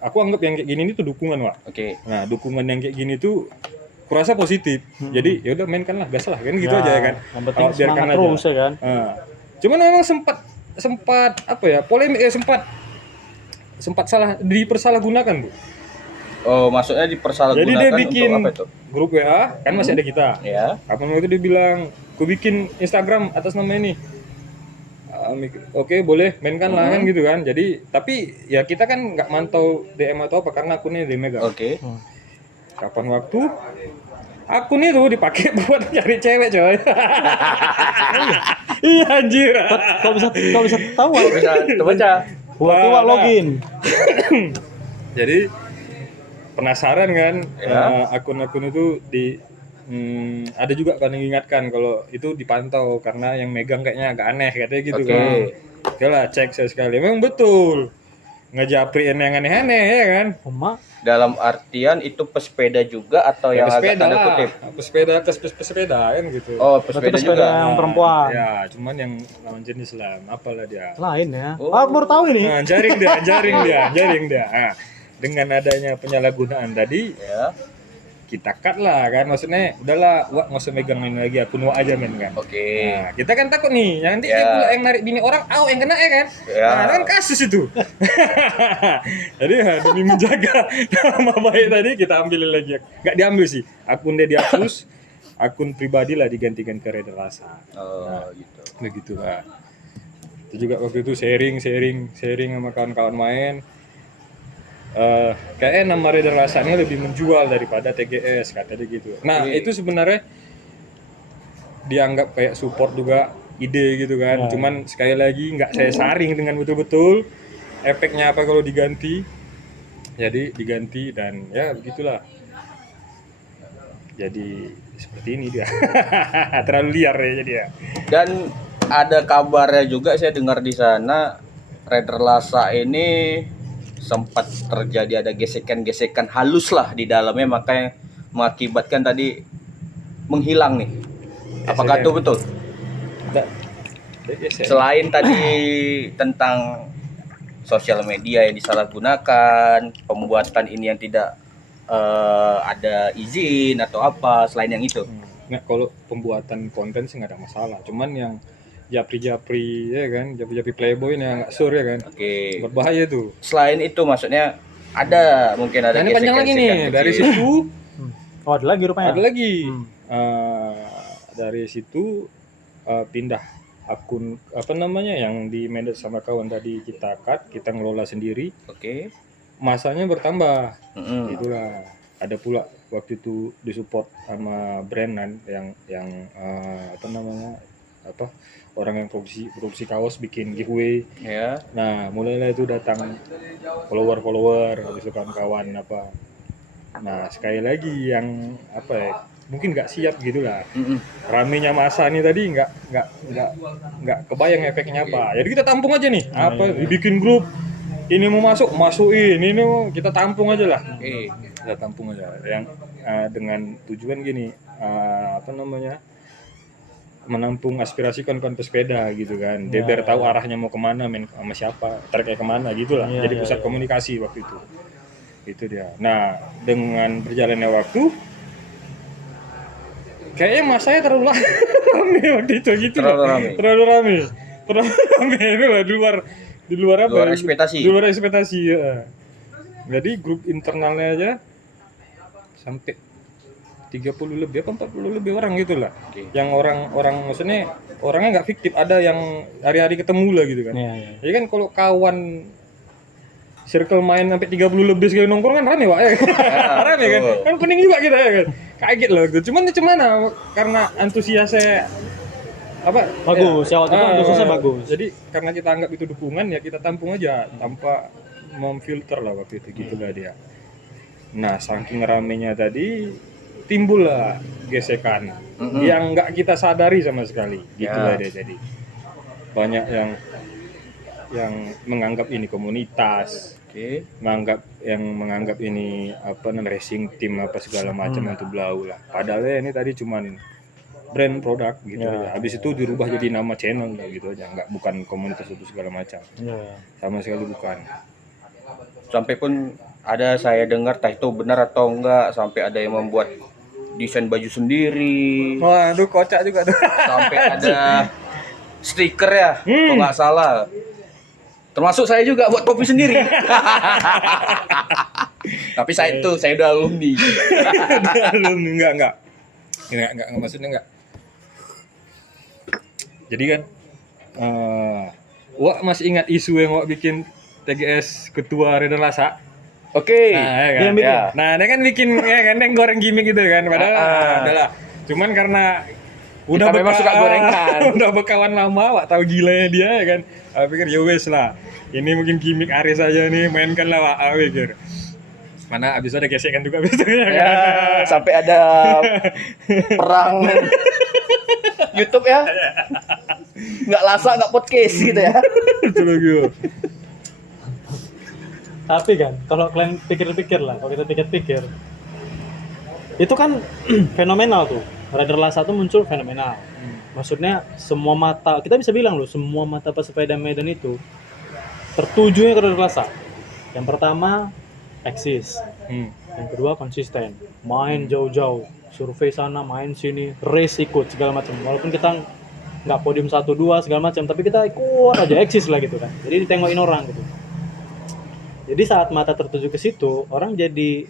aku anggap yang kayak gini itu dukungan Wak. Oke. Nah, dukungan yang kayak gini tuh kurasa positif. Jadi ya udah mainkan lah, gas lah kan gitu Ya, aja ya kan. yang penting Biarkan semangat aja. terus ya kan. Nah, cuman memang sempat apa ya, polemik sempat salah dipersalahgunakan Bu. Oh, maksudnya dipersalahgunakan Jadi dia bikin untuk apa itu? grup WA kan masih ada kita. Ya. Kapan waktu dia bilang, "Ku bikin Instagram atas nama ini." Oke, boleh mainkan lah kan gitu kan. Jadi tapi ya kita kan nggak mantau DM atau apa karena akunnya dia megang. Oke. Kapan waktu akun itu dipakai buat cari cewek coy. Iya anjir. Kau bisa tahu Bisa terbaca. waktu Nah, login. Jadi penasaran kan Ya. akun-akun itu ada juga kan yang ingatkan kalau itu dipantau karena yang megang kayaknya agak aneh katanya gitu Oke. kan. Oke lah cek sekali. Memang betul. Ngejapriin yang aneh-aneh ya kan. Emak, Dalam artian itu pesepeda juga atau yang agak Pesepeda tanda lah. kutip? Pesepeda kan gitu. Oh, berarti pesepeda pesepeda juga. yang perempuan. Ya, cuman yang lawan jenis lah. Apalah dia. Lain ya. Oh. Aku baru tahu ini. Nah, jaring dia. Nah, dengan adanya penyalahgunaan tadi, Ya. kita cut lah kan. Maksudnya, udahlah, Wak nggak usah megang main lagi, akun Wak aja main kan. Oke. Nah, kita kan takut nih, nanti Ya. dia pula yang narik bini orang, yang kena ya kan. Ya. Nah, itu kan kasus itu. Jadi ya, demi menjaga nama baik tadi, kita ambil lagi. Nggak diambil sih, akun dia dihapus, akun pribadi lah digantikan ke Reda Rasa. Oh, gitu. Begitu lah. Itu juga waktu itu sharing sama kawan-kawan main. Kayaknya nama Reda Rasa ini lebih menjual daripada TGS katanya gitu. Nah itu sebenarnya dianggap kayak support juga ide gitu kan. Cuman sekali lagi nggak saya saring dengan betul-betul efeknya apa kalau diganti. Jadi diganti dan ya begitulah. Jadi seperti ini dia. Terlalu liar ya jadi ya. Dan ada kabarnya juga saya dengar di sana Rider Lasa ini sempat terjadi ada gesekan-gesekan halus lah di dalamnya, makanya mengakibatkan tadi menghilang nih. Apakah itu betul? Nggak. Biasa. Selain tadi tentang sosial media yang disalahgunakan, pembuatan ini yang tidak ada izin atau apa, selain yang itu. Nggak, kalau pembuatan konten sih nggak ada masalah. Cuman yang japri-japri ya kan, japri-japri playboy yang nggak sure ya kan, Oke. berbahaya tuh. Selain itu maksudnya ada mungkin ada Nah, ini panjang lagi nih. gesekan-gesekan Dari kecil. situ Oh, ada lagi rupanya. ada lagi. Hmm. Dari situ pindah akun apa namanya yang di manage sama kawan tadi, kita cut, kita ngelola sendiri. Oke. Masanya bertambah. Mm-mm. Itulah. Ada pula waktu itu disupport sama brand kan yang apa namanya? Apa? Orang yang produksi kaos bikin giveaway. Ya. Nah, mulailah itu datang follower, habis itu kawan-kawan apa. Nah, sekali lagi yang apa ya? Mungkin nggak siap gitulah. Mm-mm. Ramenya masa nih tadi nggak kebayang efeknya apa. Jadi kita tampung aja nih. Apa dibikin grup. Ini mau masukin, ini mau kita tampung aja lah. Oke. Kita tampung aja. Yang dengan tujuan gini, apa namanya? Menampung aspirasi kawan-kawan pesepeda gitu kan. Dia biar tahu arahnya mau kemana, main sama siapa, tracknya kemana gitulah. Iya, Jadi iya, pusat iya. komunikasi waktu itu. Itu dia. Nah, dengan berjalannya waktu, kayaknya masanya terlalu rame waktu itu gitu. Terlalu loh. rame. Terlalu rame itu lah di luar apa? Luar ekspektasi. Di luar ekspektasi ya. Jadi grup internalnya aja sampai 30 lebih apa 40 lebih orang gitu lah. Oke. Yang orang maksudnya orangnya nggak fiktif, ada yang hari-hari ketemu lah gitu kan. Iya, iya. Jadi kan kalau kawan circle main sampai 30 lebih sekali nongkrong kan rame, Pak ya. Rame kan. betul. Kan pening juga kita ya kan. Kaget loh gitu. Cuman karena antusiasnya apa? Bagus, ya waktu itu antusiasnya bagus. Jadi karena kita anggap itu dukungan ya kita tampung aja tanpa memfilter lah waktu itu gitulah dia. Nah, saking ramenya tadi timbullah gesekan yang nggak kita sadari sama sekali gitulah dia. Jadi banyak yang menganggap ini komunitas, Oke. menganggap ini apa namanya racing team apa segala macam untuk blau lah. Padahal ya ini tadi cuman brand produk gitu aja. Habis itu dirubah jadi nama channel lah gitu aja. Bukan komunitas itu segala macam. Iya. Sama sekali bukan. Sampai pun ada saya dengar entah itu benar atau enggak, sampai ada yang membuat desain baju sendiri, Waduh, kocak juga tuh. sampai ada stiker ya, kalau nggak salah. Termasuk saya juga buat kopi sendiri. Tapi saya udah alumni. Enggak. Maksudnya enggak. Jadi kan Wak masih ingat isu yang Wak bikin TGS ketua Reda Lasa? Oke. Nah, ya kan? Dia yang bikin. Ya. Nah, dia kan bikin ya kan yang goreng gimmick gitu kan. Padahal adalah cuman karena udah Kita memang suka gorengan. udah berkawan lama, Wak tahu gilanya dia ya kan. Aku pikir ya wes lah. Ini mungkin gimmick Aris aja nih, mainkan lah Wak. Aku pikir. Mana abis ada gesekan juga biasanya Ya, kan. sampai ada perang YouTube ya. Nggak Lasa, nggak podcast gitu ya. Itu lagi. Tapi kan kalau kalian pikir-pikir lah, kalau kita pikir-pikir, itu kan fenomenal tuh. Rider Lasa tuh muncul fenomenal. Maksudnya semua mata, kita bisa bilang loh, semua mata pesepeda Medan itu tertujunya ke Rider Lasa. Yang pertama eksis, yang kedua konsisten, main jauh-jauh, survei sana, main sini, race ikut segala macam. Walaupun kita nggak podium 1-2 segala macam, tapi kita ikut aja, eksis lah gitu kan. Jadi ditengokin orang gitu. Jadi saat mata tertuju ke situ, orang jadi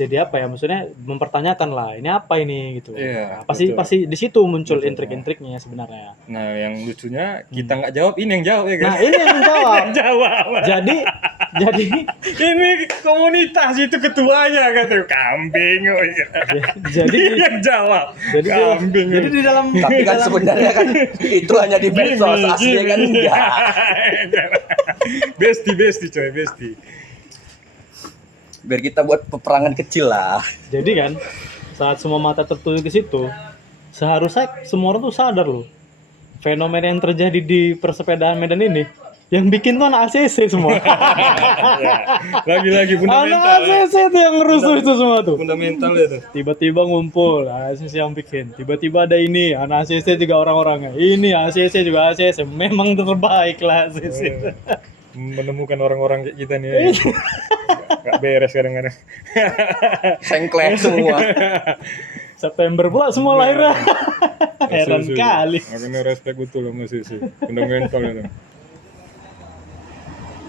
apa ya? Maksudnya mempertanyakan lah, ini apa ini gitu. Iya, Nah, pasti betul. pasti di situ muncul Betul. intrik-intriknya sebenarnya. Nah, yang lucunya kita nggak jawab, ini yang jawab ya kan. Nah, ini yang menjawab. Jawab. jadi Ini komunitas itu ketuanya kata kambing. jadi Dia yang jawab. jadi Kambing. jadi di dalam Tapi kan sebenarnya kan itu hanya di medsos, aslinya kan enggak. Besti coy, besti. Biar kita buat peperangan kecil lah. jadi kan saat semua mata tertuju ke situ, seharusnya semua orang tuh sadar loh, fenomena yang terjadi di persepedaan Medan ini Yang bikin tuh anak ACC semua. Ya, lagi-lagi Anak fundamental. Ya. ACC tuh yang rusuh itu semua tuh. Fundamental itu. Tiba-tiba ngumpul, ACC yang bikin. Tiba-tiba ada ini, anak ACC juga orang-orangnya. Ini ACC juga ACC. Memang terbaik lah ACC. Menemukan orang-orang kayak kita nih. Ya. Gak beres kadang-kadang. Sengklek semua. September pula semua lahirnya. Heran Susu. kali. Makanya respect betul sama Susu. Fundamental itu.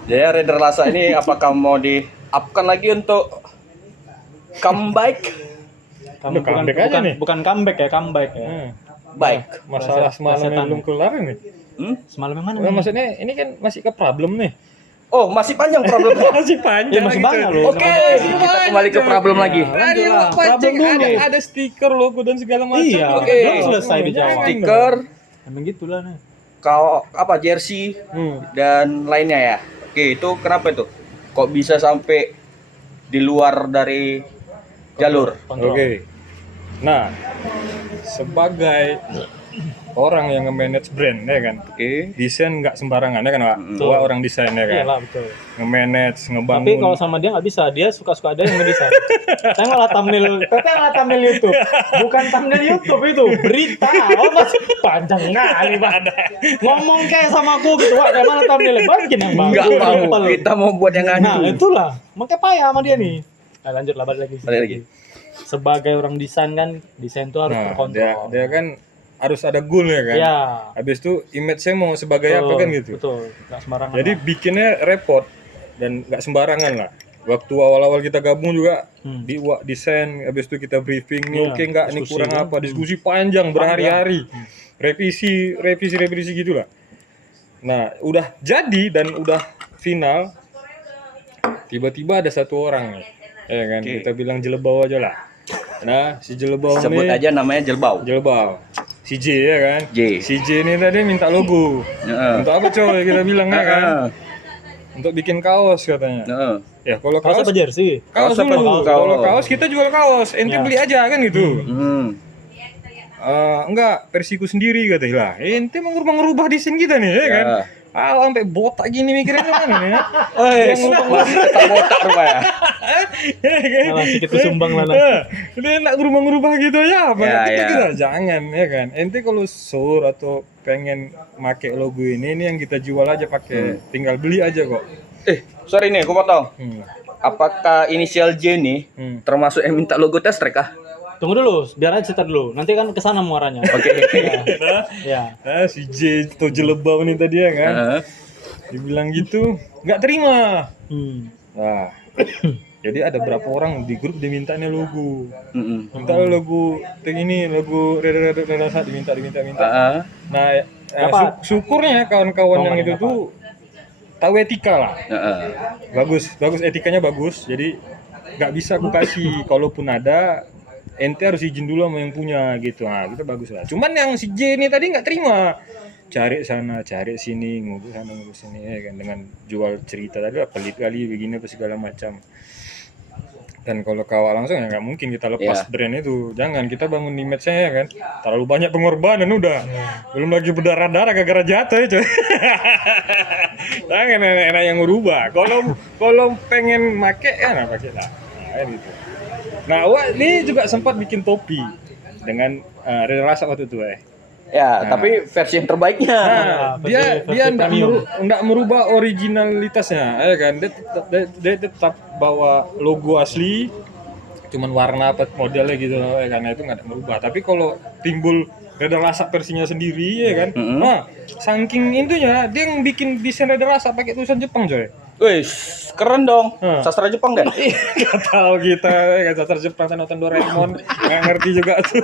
Jadi Raider Lhasa ini apakah mau di-upkan lagi untuk comeback? Udah comeback aja nih. Bukan comeback ya, comeback ya. Nah, Baik. masalah semalam yang Plesetan. belum kelar nih. Semalam yang mana? Nah, nih? maksudnya ini kan masih ke problem nih. Oh, masih panjang problemnya. Masih panjang. Ya, masih gitu. banyak loh. Oke, kita kembali ke problem lagi. Ada yang Lanjut lah. pancing, Problem dulu. ada stiker logo dan segala macam. Iya, Oke. belum selesai dijawab. Stiker, Emang gitulah nih. kau apa jersey dan lainnya ya. Oke, itu kenapa itu? Kok bisa sampai di luar dari jalur? Kontrol. Oke. Nah, sebagai orang yang nge-manage brand ya kan. Oke. Desain nggak sembarangan ya kan, Pak. Gua orang desain ya kan. Iyalah betul. Nge-manage, ngebangun. Tapi kalau sama dia nggak bisa, dia suka-suka ada yang nggak bisa. Tengoklah thumbnail YouTube, bukan thumbnail YouTube itu berita. Oh mas, panjang kali pak. Ngomong kayak sama aku gitu, Wak, kayak mana thumbnailnya? Bikin yang bagus. Enggak mau. Simple. Kita mau buat yang Nah anu. itulah, makanya payah sama dia nih. Nah, lanjut lah, balik lagi. Balik lagi. Sebagai orang desain kan, desain tuh harus Nah, terkontrol. dia kan harus ada goal ya kan. Ya. Habis itu image saya mau sebagai apa kan gitu. Betul, nggak sembarangan. Jadi lah. bikinnya repot dan nggak sembarangan lah. Waktu awal-awal kita gabung juga desain, habis itu kita briefing nih Iya, oke nggak, ini diskusi kurang kan. apa, diskusi panjang berhari-hari, revisi gitulah. Nah udah jadi dan udah final, tiba-tiba ada satu orang nih, ya kan, Oke. kita bilang jelebau aja lah. Nah si jelebau Sebut nih, aja namanya Jelbau. jelebau, si J ya kan, J. si J ini tadi minta logo, Heeh. untuk apa coy kita bilang ya kan, Heeh. untuk bikin kaos katanya. Heeh. Ya kalau Kaos kaos apa jersey? kaos Kaos apa dulu. dulu? Kalau Kaos. kaos kita jual kaos, ente Ya. beli aja kan gitu. Hmm. Enggak, versiku sendiri katanya lah. Ente mau ngerubah desain kita nih ya kan. Sampai botak gini mikirnya mana nih ya. Masih tetap botak rupanya. Ya kan? Nah, sedikit sumbang lah. Dia nak ngerubah gitu aja apa? Ya, kita ya. kita jangan ya kan. Ente kalau sur atau pengen make logo ini yang kita jual aja pakai, tinggal beli aja kok. Sorry nih, aku potong. Hmm. Apakah inisial J nih Hmm. termasuk yang minta logo test track ah? Tunggu dulu, biar aja cerita dulu. Nanti kan kesana muaranya. Oke. Ya. Nah, si J itu jelebau nih tadi ya kan. Heeh. Dibilang gitu, nggak terima. Hmm. Nah, jadi ada berapa orang di grup dimintanya logo. Mm-mm. Minta logo ini, logo rasa diminta. Heeh. Nah, Dapat. syukurnya kawan-kawan yang itu tuh tahu etika lah. Heeh. Bagus etikanya bagus. Jadi nggak bisa aku kasih, kalaupun ada ente harus izin dulu sama yang punya gitu. Nah, kita bagus lah. Cuman yang si J ini tadi nggak terima. Cari sana, cari sini, ngubur sana, ngubur sini ya kan, dengan jual cerita tadi lah, pelit kali begini apa segala macam. Dan kalau kawal langsung ya nggak mungkin kita lepas Iya. brand itu. Jangan, kita bangun image-nya ya kan. Terlalu banyak pengorbanan udah. Belum lagi berdarah-darah gara-gara jatuh ya coy. Jangan enak-enak yang merubah. Kalau pengen make ya nah pakai lah. Nah, gitu. Nah, Wak ini juga sempat bikin topi dengan rasa waktu itu Ya, Nah. tapi versi yang terbaiknya. Nah, dia versi premium. enggak merubah originalitasnya, ya kan? Dia tetap bawa logo asli, cuman warna apa modelnya gitu, ya kan? Itu nggak ada merubah. Tapi kalau timbul Reda Rasa versinya sendiri, ya kan? Nah, saking intinya dia yang bikin desain Reda Rasa pakai tulisan Jepang, coy. Wih, keren dong. Hah. Sastra Jepang deh. Gak tahu kita, ya kan? Sastra Jepang, saya nonton Doraemon, nggak ngerti juga tuh.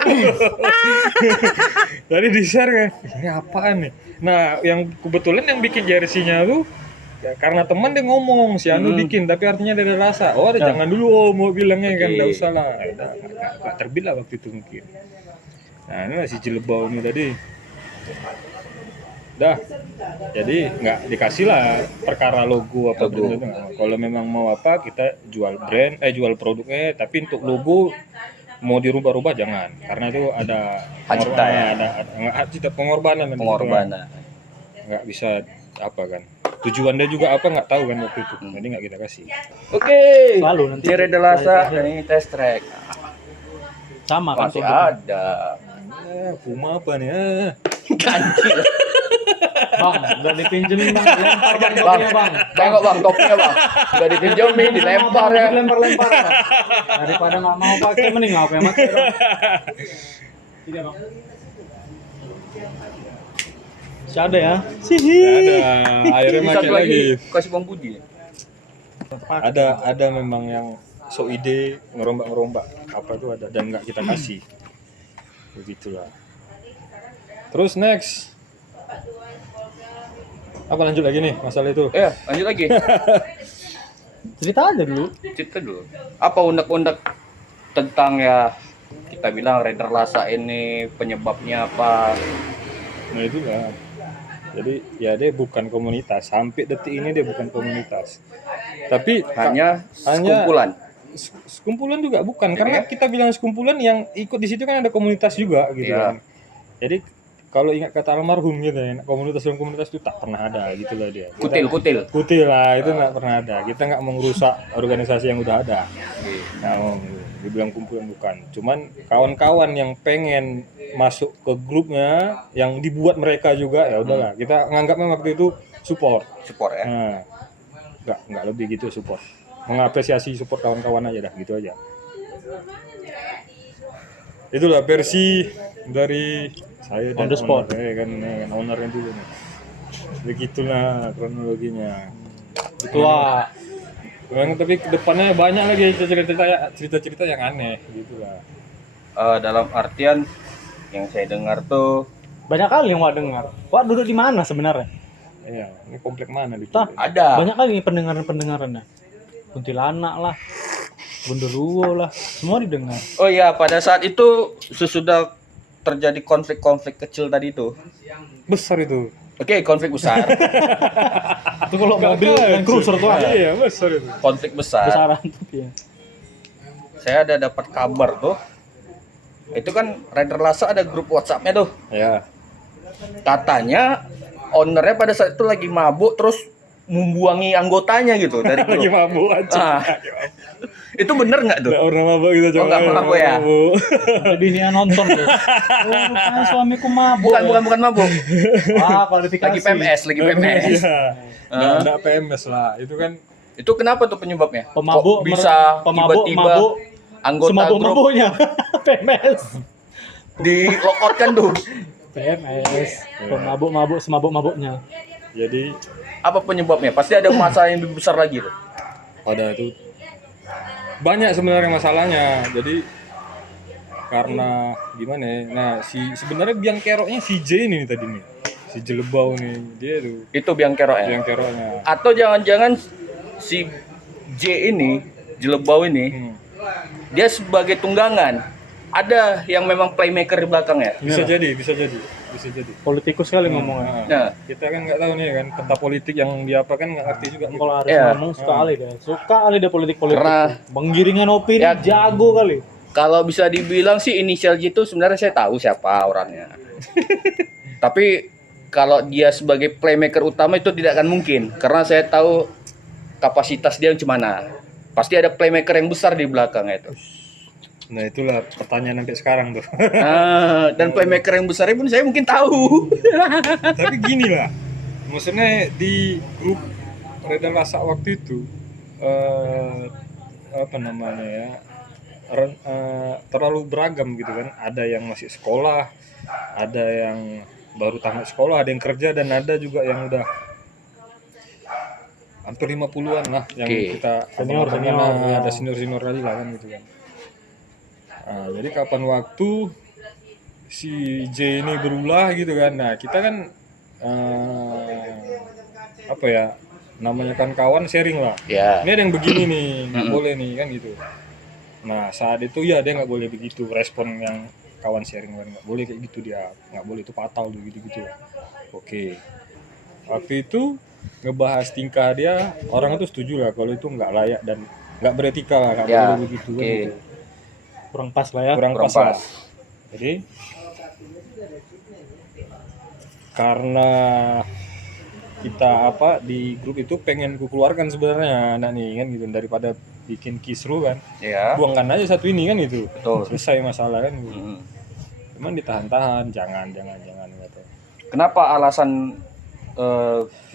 Jadi di share kan, ini apaan nih? Nah, yang kebetulan yang bikin jersey-nya tuh ya, karena teman dia ngomong si Anu bikin, tapi artinya ada rasa. Oh, jangan dulu mau bilangnya kan, nggak usah lah. Nggak terbit lah waktu itu mungkin. Nah, ini lah si Jelebau ini tadi. Dah, jadi nggak dikasih lah perkara logo apa Logo. brand itu nggak mau. Kalau memang mau apa kita jual brand, jual produknya, tapi untuk logo mau dirubah-rubah jangan, karena itu ada Hak cipta ya? ada hak cipta, pengorbanan nanti itu. Pengorbanan. Nggak bisa apa kan. tujuan dia juga apa nggak tahu kan waktu itu, jadi nggak kita kasih. Oke. Selalu nanti Ini Red Lasa dan ini test track. sama kan Masih produknya. ada. Puma apa nih? Ganjil. Bang, udah dipinjemin bang, lempar bang Bang, topinya bang. tengok bang topinya bang. Udah dipinjemin, dilempar ya. Lempar-lempar bang. Daripada nggak mau pakai, mending nggak pakai pakai dong. Tiga bang. Masih ada ya? Ada, akhirnya Ini makin satu lagi. kasih bang Budi. Ada memang yang so ide ngerombak apa itu ada dan nggak kita kasih, begitulah. Terus next apa lanjut lagi nih masalah itu? Lanjut lagi. Cerita aja dulu. Cerita dulu. Apa unek-unek tentang ya kita bilang Raider Lasa ini penyebabnya apa? Nah itulah. Jadi ya dia bukan komunitas, sampai detik ini dia bukan komunitas. Tapi Hanya sekumpulan. sekumpulan juga bukan, karena kita bilang sekumpulan yang ikut di situ kan ada komunitas juga gitu Iya. kan. Jadi kalau ingat kata almarhum gitu ya, komunitas dan komunitas itu tak pernah ada gitu lah dia. Kutil lah itu nggak pernah ada. Kita nggak mau merusak organisasi yang udah ada. Nah, dibilang kumpulan bukan. Cuman kawan-kawan yang pengen masuk ke grupnya yang dibuat mereka juga ya udahlah. Kita nganggapnya waktu itu support. Support ya. Nah, nggak lebih gitu support. Mengapresiasi support kawan-kawan aja dah gitu aja. Itulah versi dari saya On the spot. kan ownernya dulu nih. Begitulah kronologinya. Tua. Memang tapi kedepannya banyak lagi cerita-cerita yang aneh gitulah. Dalam artian yang saya dengar tuh Banyak kali yang Wak dengar. Wak duduk di mana sebenarnya? Iya, ini komplek mana di Tah, ada. banyak kali pendengarannya. Kuntilanak lah, Gondoruo lah, semua didengar. Oh iya, pada saat itu sesudah terjadi konflik-konflik kecil tadi itu. besar itu. Oke, konflik besar. Itu kalau mobil dan cruiser tuh ada. Iya, besar itu. Konflik besar. Besaran tuh ya. Saya ada dapat kabar tuh. Itu kan Raider Lasa ada grup WhatsApp-nya tuh. Ya. Katanya ownernya pada saat itu lagi mabuk terus membuangi anggotanya gitu dari Lagi grup. mabuk aja. Ah. Itu bener nggak tuh? Nggak pernah mabuk kita coba. nggak pernah mabuk ya? Jadi ini nonton tuh. Oh, kan suamiku mabuk. Bukan mabuk. Wah, kualifikasi. Lagi PMS. Iya. Nggak PMS lah. Itu kan Itu kenapa tuh penyebabnya? Pemabuk Kok bisa pemabuk tiba-tiba mabuk anggota grup semabuk-mabuknya. PMS. di lockout kan tuh? PMS. Pemabuk-mabuk semabuk-mabuknya. jadi Apa penyebabnya? Pasti ada masalah yang lebih besar lagi tuh. pada itu banyak sebenarnya masalahnya. Jadi karena gimana ya? Nah, sebenarnya biang keroknya si J ini tadi nih. Si Jelebau nih, dia tuh Itu biang kerok ya. biang keroknya. Atau jangan-jangan si J ini, Jelebau ini, dia sebagai tunggangan. Ada yang memang playmaker di belakangnya. Bisa jadi. Politikus kali ngomongnya. Nah, Kita kan nggak tahu nih kan peta politik yang dia apa kan nggak ngerti juga. Kalau Aris Iya. ngomong suka kali dia politik-politik. Karena- Penggiringan opini Ya. jago kali. kalau bisa dibilang sih inisial J itu sebenarnya saya tahu siapa orangnya. Tapi kalau dia sebagai playmaker utama itu tidak akan mungkin karena saya tahu kapasitas dia yang gimana. Pasti ada playmaker yang besar di belakangnya itu. Nah itulah pertanyaan sampai sekarang tuh. Dan playmaker yang besarnya pun saya mungkin tahu. Tapi gini lah, maksudnya di grup Raider Lasa waktu itu apa namanya ya, terlalu beragam gitu kan. Ada yang masih sekolah, ada yang baru tamat sekolah, ada yang kerja, dan ada juga yang udah hampir 50-an lah yang Oke. kita Senior, nah, ya. ada senior lagi lah kan gitu kan. Nah, jadi kapan waktu si J ini berulah gitu kan. Nah, kita kan apa ya? Namanya kan kawan sharing lah. Ya. Ini ada yang begini nih, nggak boleh nih kan gitu. Nah, saat itu ya dia nggak boleh begitu, respon yang kawan sharing kan nggak boleh kayak gitu, dia nggak boleh, itu fatal tuh gitu. Oke. Waktu itu ngebahas tingkah dia, orang itu setuju lah kalau itu nggak layak dan nggak beretika lah, nggak Ya, boleh begitu kan oke. gitu. Kurang pas lah ya. Kurang Kurang pas pas. lah. Jadi karena kita apa di grup itu pengen ku keluarkan sebenarnya anak nih kan gitu, daripada bikin kisru kan, Ya. buangkan aja satu ini kan gitu, Betul. selesai masalah kan gitu. Mm-mm. Cuman ditahan-tahan, jangan gitu. Kenapa alasan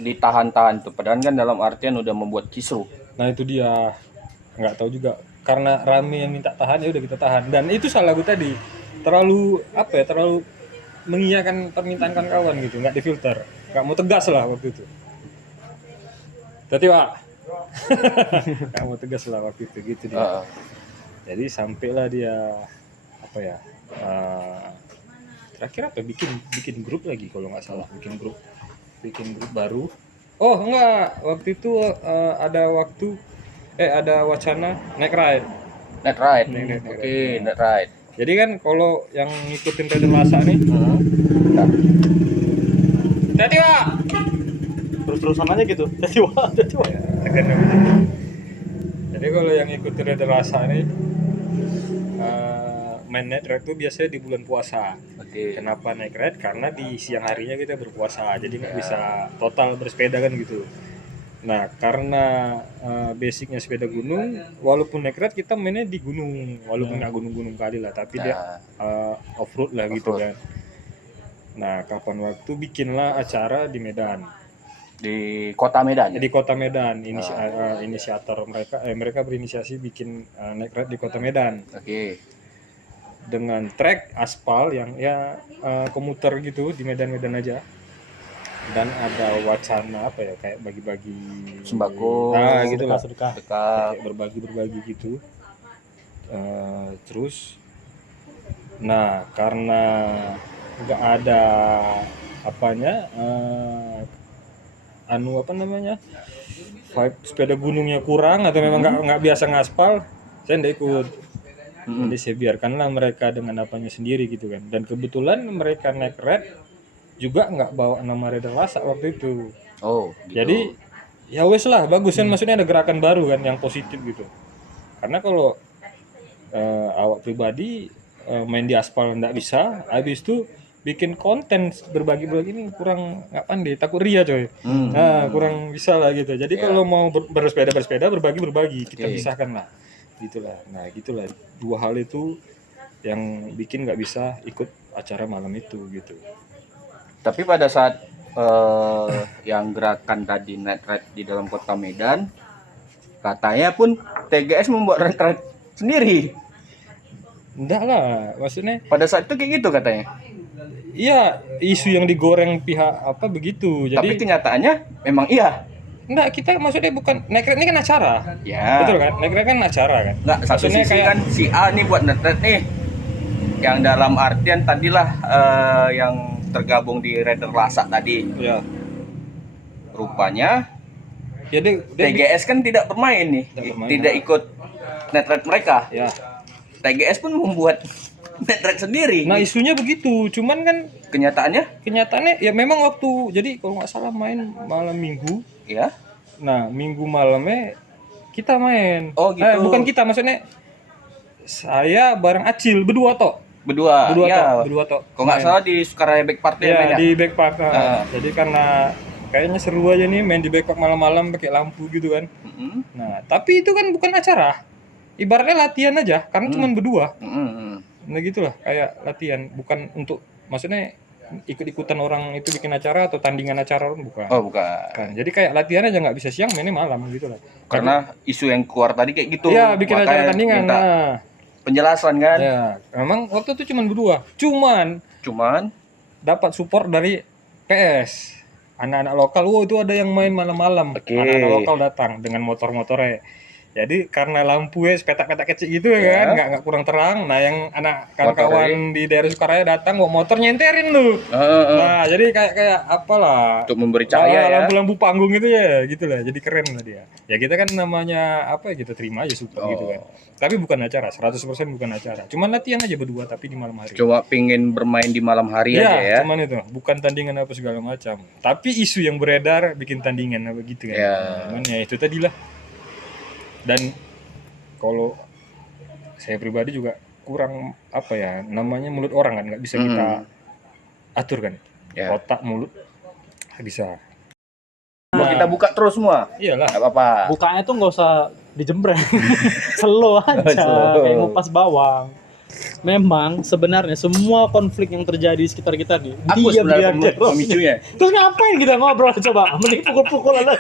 ditahan-tahan tuh? Padahal kan dalam artian udah membuat kisruh. Nah itu dia, nggak tahu juga, karena rame yang minta tahan ya udah kita tahan. Dan itu salah gue tadi, terlalu apa ya, terlalu mengiyakan permintaan kawan gitu, nggak difilter, nggak mau tegas lah waktu itu. Tapi Pak, nggak mau tegas lah waktu itu gitu dia. Heeh. Jadi sampailah dia apa ya, terakhir apa, bikin grup lagi kalau nggak salah, bikin grup baru. Oh enggak, waktu itu ada wacana naik ride. Net right. Net Oke, ride. net right. Jadi kan kalau yang ngikutin Rider Lasa nih, Bentar. hati Pak. Terus-terusan aja gitu. Jadi wah. Tekan dulu. Jadi kalau yang ngikutin Rider Lasa nih, main net ride tuh biasanya di bulan puasa. Oke. Kenapa naik ride? Karena di siang harinya kita berpuasa, jadi nggak bisa total bersepeda kan gitu. Nah, karena basicnya sepeda gunung, walaupun naik ride kita mainnya di gunung, walaupun nggak gunung-gunung kali lah, tapi dia off-road lah gitu Off-road. kan. Nah, kapan waktu bikinlah acara di Medan, Di kota Medan. di kota Medan. Inisiator mereka berinisiasi bikin naik ride di kota Medan Oke. dengan trek aspal yang ya komuter gitu di Medan-Medan aja. Dan ada wacana apa ya, kayak bagi-bagi Sembako. gitu lah, Sedekah. Dekat. kayak berbagi gitu. Terus nah karena nggak ada apanya, vibe sepeda gunungnya kurang atau memang nggak biasa ngaspal, saya nggak ikut. Jadi saya biarkanlah mereka dengan apanya sendiri gitu kan. Dan kebetulan mereka naik ride juga nggak bawa nama Rider Lasa waktu itu. Oh, gitu. Jadi ya wes lah, bagus kan, maksudnya ada gerakan baru kan yang positif gitu. Karena kalau awak pribadi main di aspal nggak bisa, habis itu bikin konten berbagi ini kurang nggak pandai, takut ria coy. Nah kurang bisa lah gitu. Jadi kalau mau bersepeda berbagi kita pisahkan lah, gitulah. Nah gitulah, dua hal itu yang bikin nggak bisa ikut acara malam itu gitu. Tapi pada saat yang gerakan tadi net ride di dalam kota Medan, katanya pun TGS membuat net ride sendiri. Enggak lah, maksudnya Pada saat itu kayak gitu katanya. iya, isu yang digoreng pihak apa begitu. Jadi Tapi kenyataannya memang iya. enggak, kita maksudnya bukan naik ride ini kan acara. Ya. Betul kan? Naik ride kan acara kan. Enggak, satu Maksudnya sisi kayak kan si A nih buat net ride nih. Yang dalam artian tadilah yang tergabung di Rider Lasa tadi. ya. Rupanya Ya dia TGS kan tidak bermain nih. Tidak bermain. Tidak ikut net ride mereka. ya. TGS pun membuat net ride sendiri. Nah, isunya begitu. Cuman kan Kenyataannya ya memang waktu, jadi kalau nggak salah main malam Minggu. ya. Nah, Minggu malamnya kita main. Oh, gitu. Bukan kita, maksudnya saya bareng Acil berdua toh. Berdua ya. Berdua toh. Kalau nggak Main. salah di Sukaraya Back Park Ya, ya. di backpack. Jadi karena kayaknya seru aja nih main di backpack malam-malam pakai lampu gitu kan. Mm-mm. Nah, tapi itu kan bukan acara. Ibaratnya latihan aja, karena cuma berdua. Mm-mm. Nah gitulah, kayak latihan, bukan untuk, maksudnya ikut-ikutan orang itu bikin acara atau tandingan acara, bukan. Oh, bukan. Kan. Jadi kayak latihan aja nggak bisa siang, mainnya malam gitu lah. Karena isu yang keluar tadi kayak gitu. Iya, bikin Makanya acara tandingan. minta Nah, penjelasan kan. ya, memang waktu itu cuma berdua. Cuman dapat support dari PS. Anak-anak lokal, itu ada yang main malam-malam. Oke. Anak-anak lokal datang dengan motor-motornya. Jadi karena lampu petak-petak kecil gitu Ya. kan, nggak kurang terang. Nah, yang anak kawan-kawan di daerah Sukaraya datang bawa motor nyenterin tuh. Nah, jadi kayak apalah. Untuk memberi cahaya ya. Lampu-lampu panggung itu ya, gitulah. Jadi keren lah dia. Ya kita kan namanya apa ya, kita terima aja support gitu kan. Tapi bukan acara, 100% bukan acara. Cuman latihan aja berdua tapi di malam hari. Cuma pingin bermain di malam hari aja ya. Cuman itu, bukan tandingan apa segala macam. Tapi isu yang beredar bikin tandingan apa gitu kan. Ya. Cuman ya itu tadi lah. Dan kalau saya pribadi juga kurang apa ya, namanya mulut orang kan nggak bisa kita atur kan. Ya. Otak mulut nggak bisa. Mau kita buka terus semua. Iyalah. Enggak apa-apa. Bukanya tuh nggak usah dijembreng, slow aja, Slow. kayak ngupas bawang. Memang sebenarnya semua konflik yang terjadi di sekitar kita nih, Aku dia sebenarnya biar pemicunya. Terus ngapain kita ngobrol coba? Mending pukul-pukul aja.